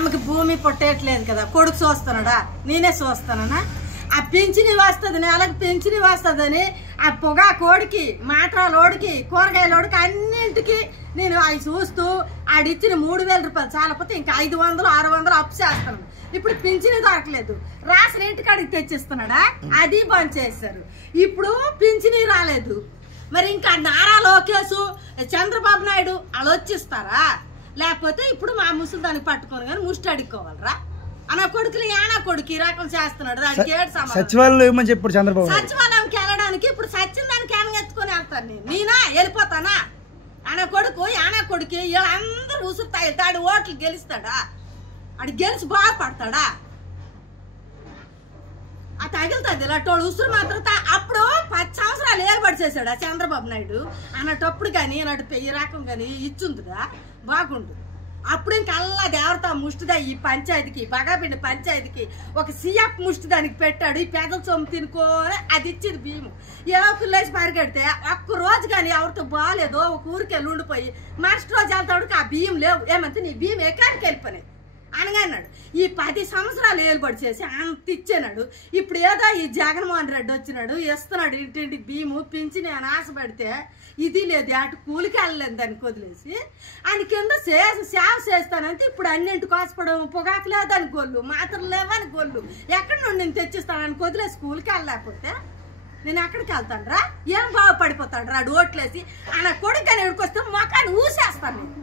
అమ్మకి భూమి పుట్టేయట్లేదు కదా, కొడుకు చూస్తున్నాడా, నేనే చూస్తానా? ఆ పింఛని వస్తుంది, నెలకు పింఛని వస్తుందని ఆ పొగాకోడికి, మాట్రాలోడికి, కూరగాయలోడికి అన్నింటికి నేను అవి చూస్తూ ఆడిచ్చిన 3000 రూపాయలు చాలకపోతే ఇంకా 500, 600 అప్పు చేస్తాను. ఇప్పుడు పింఛని దొరకలేదు, రాసిన ఇంటికాడికి తెచ్చిస్తున్నాడా, అది బంద్ చేశారు. ఇప్పుడు పింఛని రాలేదు, మరి ఇంకా నారా లోకేష్, చంద్రబాబు నాయుడు వాళ్ళు వచ్చిస్తారా? లేకపోతే ఇప్పుడు మా ముసలిదాన్ని పట్టుకొని కానీ ముష్టి అడుక్కోవాలరా? అన్న కొడుకులు యానా కొడుకు ఈ రకం చేస్తున్నాడు. దానికి ఏడు సచివాలయం చెప్పాడు చంద్రబాబు. సచివాలయంకి వెళ్ళడానికి ఇప్పుడు సచిన్ దానికి ఎనగెత్తుకొని వెళ్తాను నేనా వెళ్ళిపోతానా? అన్న కొడుకు యానా కొడుకు వీళ్ళందరూ ఉసురుతాయి, తాడు ఓట్లు గెలుస్తాడా? అడి గెలిచి బాగుపడతాడా? ఆ తగిలుతుంది ఇలాంటి ఉసురు మాత్రం. అప్పుడు 10 సంవత్సరాలు ఏర్పాటు చేశాడు ఆ చంద్రబాబు నాయుడు అన్నటప్పుడు కానీ ఇలాంటి ఈ రకం కానీ ఇచ్చుందిగా బాగుండు. అప్పుడు ఇంకల్లా దేవత ముష్టిదా ఈ పంచాయతీకి, బగాపిండి పంచాయతీకి ఒక సీఎఫ్ ముష్టి దానికి పెట్టాడు. ఈ పెదల సొమ్ము తినుకోని అది ఇచ్చింది భీము. ఏ పిల్లేసి పరిగెడితే ఒక్క రోజు కానీ ఎవరితో బాగాలేదో ఒక ఊరికి వెళ్ళి ఉండిపోయి మరుసటి రోజు వెళ్తాడు ఆ బియ్యం లేవు. ఏమంటే నీ బియ్యం ఎక్కడికి వెళ్ళిపోయినాయి అనగన్నాడు. ఈ 10 సంవత్సరాలు ఏలుబడి చేసి అంత ఇచ్చాడు. ఇప్పుడు ఏదో ఈ జగన్మోహన్ రెడ్డి వచ్చినాడు, ఇస్తున్నాడు ఇంటింటికి బియ్యము, పింఛని అని ఆశపడితే ఇది లేదు, అటు కూలికి వెళ్ళలేదు దానికి వదిలేసి ఆయన కింద సేవ చేస్తానంటే ఇప్పుడు అన్నింటికి కోసపడం, పొగాకు లేదని గొల్లు, మాత్రం లేవని గొల్లు, ఎక్కడి నుండి నేను తెచ్చిస్తానని వదిలేసి కూలికి వెళ్ళలేకపోతే నేను ఎక్కడికి వెళ్తాను రా? ఏం బాగుపడిపోతాడు రా ఓట్లేసి? ఆయన కొడుకు అని ఎడుకొస్తే మొఖాన్ని ఊసేస్తాను నేను.